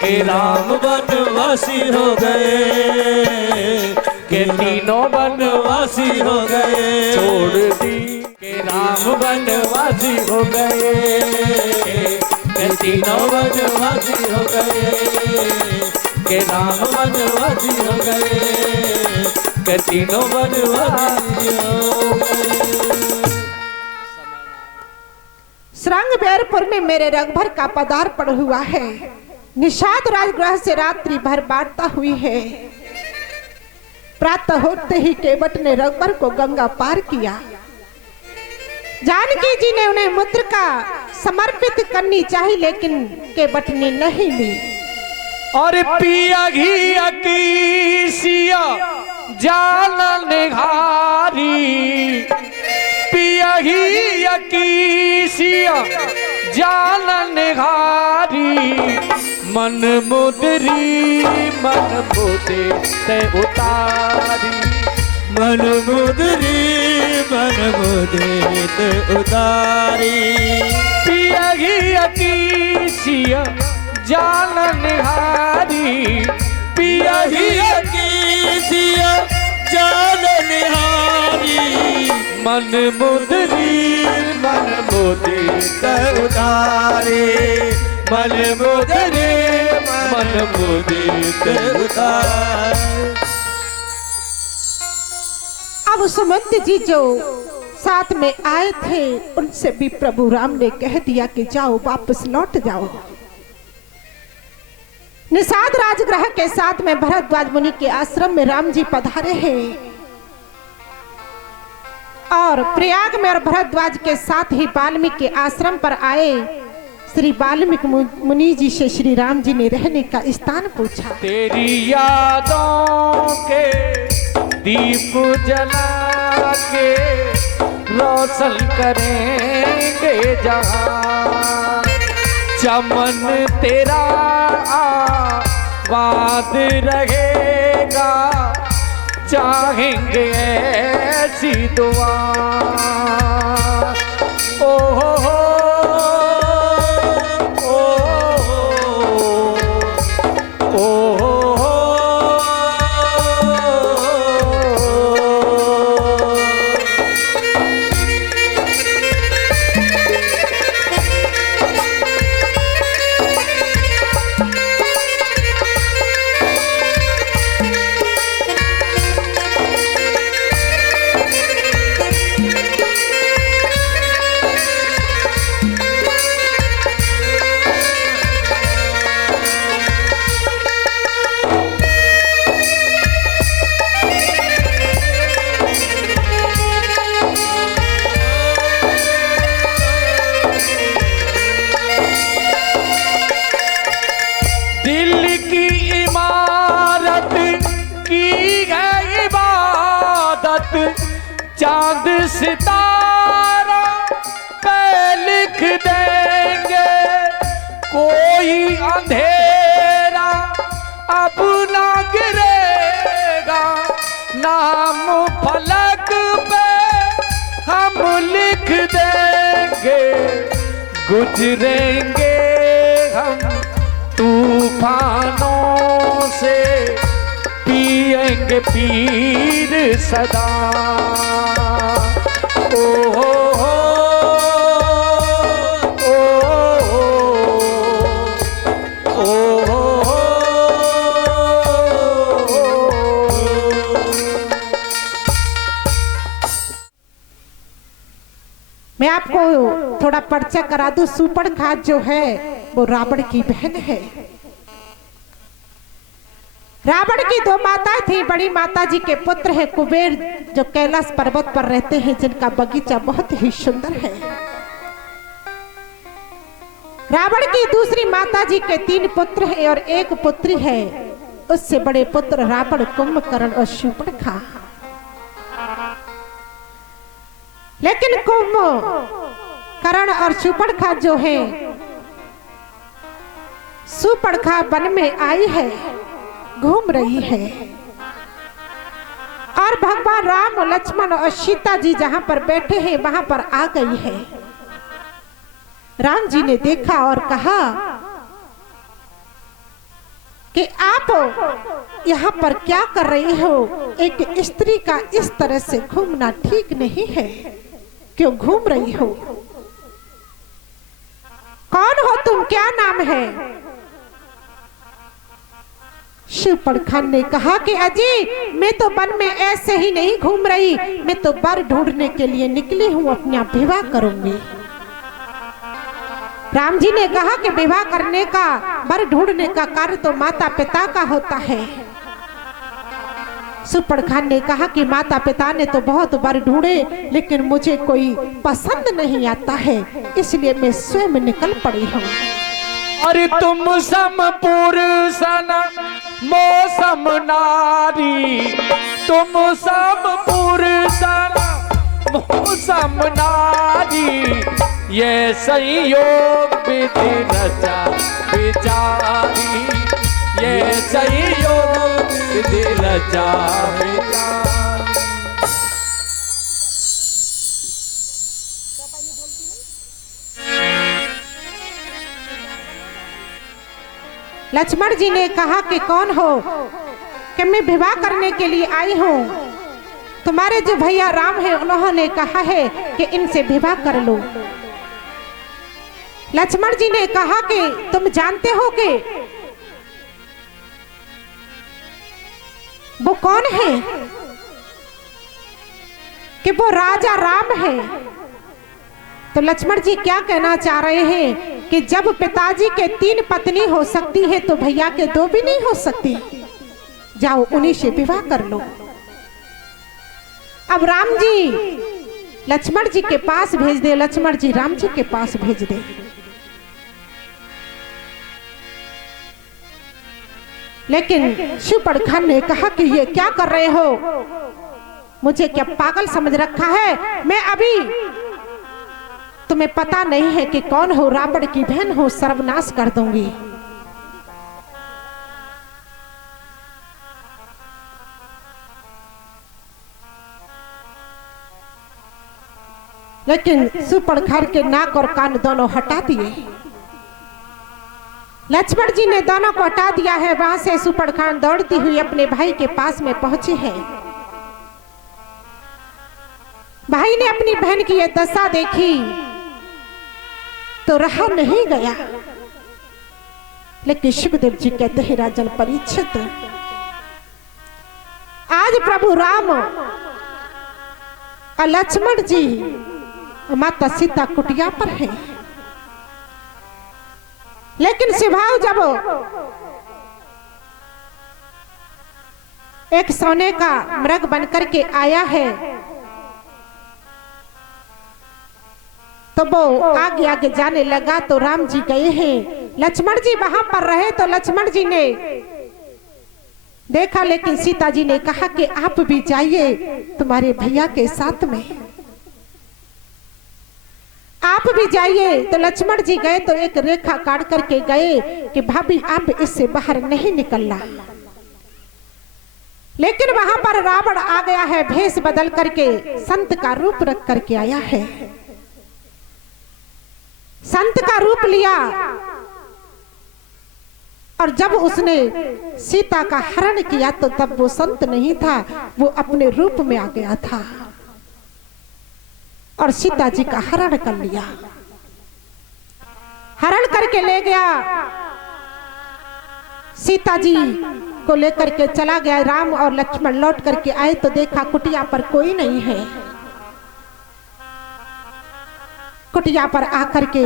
के राम बनवासी हो गए, के तीनों बनवासी हो गए। छोड़ दी के राम बनवासी हो गए, के तीनों बनवासी हो गए, के राम बनवासी हो गए, के तीनों बनवासी हो गए। श्रृंग बैरपुर में मेरे रघुबर का पदार्पण हुआ है। निषाद राजगृह से रात्रि भर वार्ता हुई है। प्रातः होते ही केवट ने रघुबर को गंगा पार किया। जानकी जी ने उन्हें मुद्रिका समर्पित करनी चाहिए, लेकिन केवट ने नहीं ली। और पिया घी की सिया जान निहारी, पिया घी की सिया जान निहारी, मन मुदरी मन मुदे ते उतारी, मन मुदरी मन मुदे ते उतारी। पिया घी की सिया जान निहारी, पिया घी की सिया जान निहारी, मन मुदरी मन मुदे ते उतारी, मन मुदरी मन मुदे ते उतारी। अब सुमंत जी जो साथ में आए थे उनसे भी प्रभु राम ने कह दिया कि जाओ, वापस लौट जाओ। निषाद राजगृह के साथ में भरद्वाज मुनि के आश्रम में राम जी पधारे हैं, और प्रयाग में और भरद्वाज के साथ ही वाल्मीकि के आश्रम पर आए। श्री वाल्मीकि मुनि जी से श्री राम जी ने रहने का स्थान पूछा। तेरी यादों के दीप जला के रोशन करेंगे जहां, चमन तेरा आबाद रहेगा, चाहेंगे ऐसी दुआ। ओ हो चांद सितारा पे लिख देंगे, कोई अंधेरा अब ना गिरेगा, नाम फलक पे हम लिख देंगे। गुजरेंगे हम तूफानों से, पिएंगे पीर सदा। ओ हो हो, ओ हो हो, मैं आपको थोड़ा परिचय करा दूं। सुपर्णखा जो है वो रावण की बहन है। रावण की दो माताएं थी। बड़ी माता जी के पुत्र है कुबेर, जो कैलाश पर्वत पर रहते हैं, जिनका बगीचा बहुत ही सुंदर है। रावण की दूसरी माता जी के 3 पुत्र हैं और 1 पुत्री है। उससे बड़े पुत्र रावण, कुंभकर्ण और शूर्पणखा। लेकिन कुंभकर्ण और शूर्पणखा जो है, शूर्पणखा वन में आई है, घूम रही है, और भगवान राम, लक्ष्मण और सीता जी जहां पर बैठे हैं वहां पर आ गई है। राम जी ने देखा और कहा कि आप यहाँ पर क्या कर रही हो? एक स्त्री का इस तरह से घूमना ठीक नहीं है। क्यों घूम रही हो? कौन हो तुम? क्या नाम है? शूर्पणखा ने कहा कि अजी, मैं तो वन में ऐसे ही नहीं घूम रही, मैं तो वर ढूंढने के लिए निकली हूँ, अपना विवाह करूंगी। राम जी ने कहा कि विवाह करने का, वर ढूंढने का कार्य तो माता पिता का होता है। शूर्पणखा ने कहा कि माता पिता ने तो बहुत वर ढूंढे, लेकिन मुझे कोई पसंद नहीं आता है, इसलिए मैं स्वयं निकल पड़ी हूँ। अरे तुम सम पुरुषन मौसम नारी, तुम सम पुरुषन मौसम नारी, ये संयोग विधि रचा विचारी, ये संयोग विधि रचा विचारी। लक्ष्मण जी ने कहा कि कौन हो? कि मैं विवाह करने के लिए आई हूँ। तुम्हारे जो भैया राम है, उन्होंने कहा है कि इनसे विवाह कर लो। लक्ष्मण जी ने कहा कि तुम जानते हो कि वो कौन है? कि वो राजा राम है। तो लक्ष्मण जी क्या कहना चाह रहे हैं कि जब पिताजी के 3 पत्नी हो सकती है तो भैया के 2 भी नहीं हो सकती। जाओ उन्हीं से विवाह कर लो। अब राम जी लक्ष्मण जी के पास भेज दे, लक्ष्मण जी राम जी के पास भेज दे। लेकिन शूर्पणखा ने कहा कि ये क्या कर रहे हो? मुझे क्या पागल समझ रखा है? मैं अभी, तुम्हें पता नहीं है कि कौन हो? रावण की बहन हो, सर्वनाश कर दूंगी। लेकिन शूर्पणखा के नाक और कान दोनों हटा दिए। लक्ष्मण जी ने दोनों को हटा दिया है। वहां से शूर्पणखा दौड़ती हुई अपने भाई के पास में पहुंची है। भाई ने अपनी बहन की यह दशा देखी तो रहा नहीं गया। लेकिन सुखदेव जी कहते हैं, राजन परीक्षित, आज प्रभु राम और लक्ष्मण जी माता सीता कुटिया पर है। लेकिन स्वभाव जब एक सोने का मृग बनकर के आया है तो वो आगे आगे जाने लगा। तो राम जी गए हैं, लक्ष्मण जी वहां पर रहे तो लक्ष्मण जी ने देखा। लेकिन सीता जी ने कहा कि आप भी जाइए तुम्हारे भैया के साथ में, आप भी जाइए। तो लक्ष्मण जी गए तो एक रेखा काट करके गए कि भाभी आप इससे बाहर नहीं निकलना। लेकिन वहां पर रावण आ गया है, भेष बदल करके संत का रूप रख करके आया है। संत का रूप लिया और जब उसने सीता का हरण किया तो तब वो संत नहीं था, वो अपने रूप में आ गया था और सीता जी का हरण कर लिया। हरण करके ले गया, सीता जी को लेकर के चला गया। राम और लक्ष्मण लौट करके आए तो देखा कुटिया पर कोई नहीं है। कुटिया पर आकर के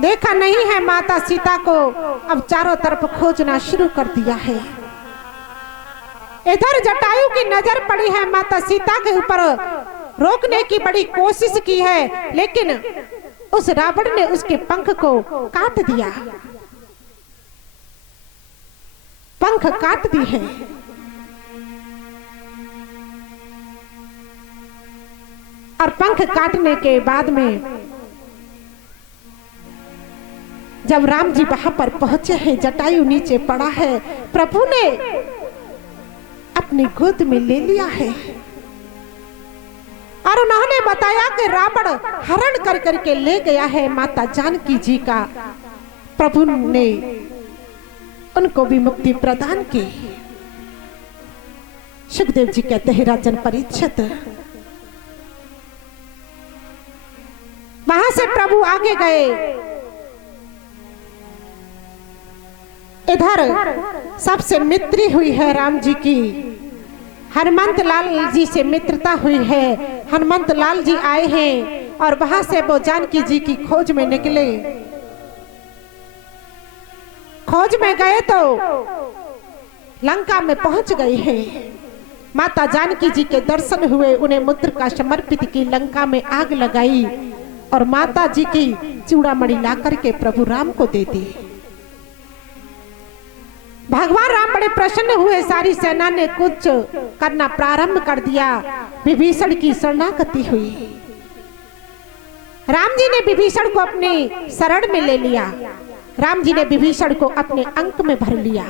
देखा नहीं है माता सीता को, अब चारों तरफ खोजना शुरू कर दिया है। इधर जटायु की नजर पड़ी है, माता सीता के ऊपर रोकने की बड़ी कोशिश की है, लेकिन उस रावण ने उसके पंख को काट दिया, पंख काट दी है। और पंख काटने के बाद में जब राम जी वहां पर पहुंचे हैं, जटायु नीचे पड़ा है, प्रभु ने अपनी गोद में ले लिया है और उन्होंने बताया कि रावण हरण कर करके ले गया है माता जानकी जी का। प्रभु ने उनको भी मुक्ति प्रदान की। सुखदेव जी कहते हैं राजन परीक्षित, वहां से प्रभु आगे गए। इधर सबसे मित्री हुई है राम जी की, हनुमंत लाल जी से मित्रता हुई है। हनुमंत लाल जी आए हैं और वहां से वो जानकी जी की खोज में निकले। खोज में गए तो लंका में पहुंच गए हैं। माता जानकी जी के दर्शन हुए, उन्हें मुद्रिका समर्पित की, लंका में आग लगाई और माता जी की चूड़ामणि ला करके प्रभु राम को दे दी। भगवान राम बड़े प्रसन्न हुए, सारी सेना ने कुछ करना प्रारंभ कर दिया। विभीषण की शरणागति हुई। राम जी ने विभीषण को अपनी शरण में ले लिया। राम जी ने विभीषण को अपने अंक में भर लिया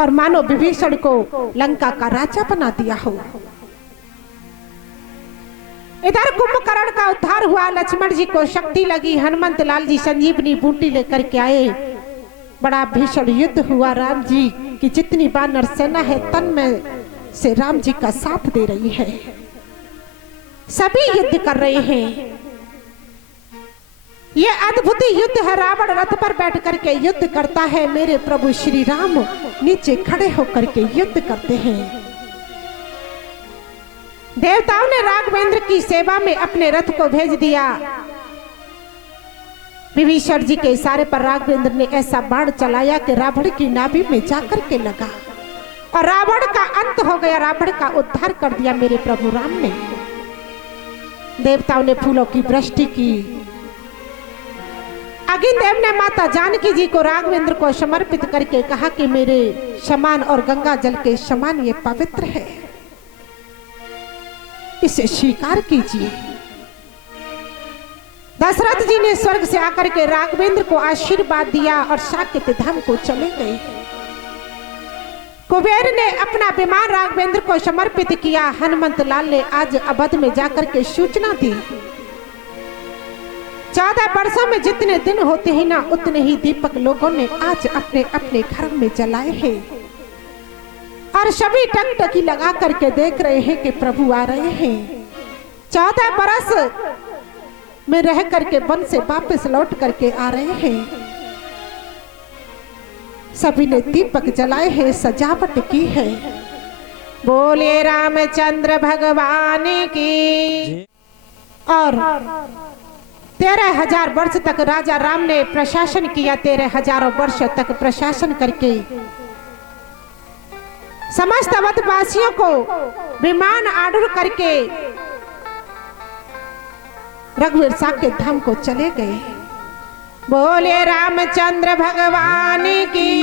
और मानो विभीषण को लंका का राजा बना दिया हो। इधर कुंभकर्ण का उद्धार हुआ, लक्ष्मण जी को शक्ति लगी, हनुमंत लाल जी संजीवनी बूटी लेकर के आए। बड़ा भीषण युद्ध हुआ। राम जी की जितनी वानर सेना है तन में से राम जी का साथ दे रही है, सभी युद्ध कर रहे हैं। ये अद्भुत युद्ध है। रावण रथ पर बैठ करके युद्ध करता है, मेरे प्रभु श्री राम नीचे खड़े होकर के युद्ध करते हैं। देवताओं ने राघवेंद्र की सेवा में अपने रथ को भेज दिया। विभीषण जी के इशारे पर राघवेंद्र ने ऐसा बाण चलाया कि रावण की नाभि में जाकर के लगा और रावण का अंत हो गया। रावण का उद्धार कर दिया मेरे प्रभु राम ने। देवताओं ने फूलों की वृष्टि की। अग्नि देव ने माता जानकी जी को राघवेंद्र को समर्पित करके कहा कि मेरे समान और गंगा जल के समान ये पवित्र है, इसे स्वीकार कीजिए। दशरथ जी ने स्वर्ग से आकर के राघवेंद्र को आशीर्वाद दिया और साकेत धाम को चले गए। कुबेर ने अपना विमान राघवेंद्र को समर्पित किया। हनुमंत लाल ने आज अवध में जाकर के सूचना दी। 14 वर्षों में जितने दिन होते हैं ना, उतने ही दीपक लोगों ने आज अपने अपने घर में जलाए हैं और सभी टकटकी लगा करके देख रहे हैं कि प्रभु आ रहे हैं। 14 बरस में रह करके वन से वापस लौट करके आ रहे हैं। सभी ने दीपक जलाए हैं, सजावट की है। बोले रामचंद्र भगवान की। और 13,000 वर्ष तक राजा राम ने प्रशासन किया। 13,000 वर्ष तक प्रशासन करके समस्त अवधवासियों को विमान आरूढ़ करके रघुवीर साकेत धाम को चले गए। बोले रामचंद्र भगवान की।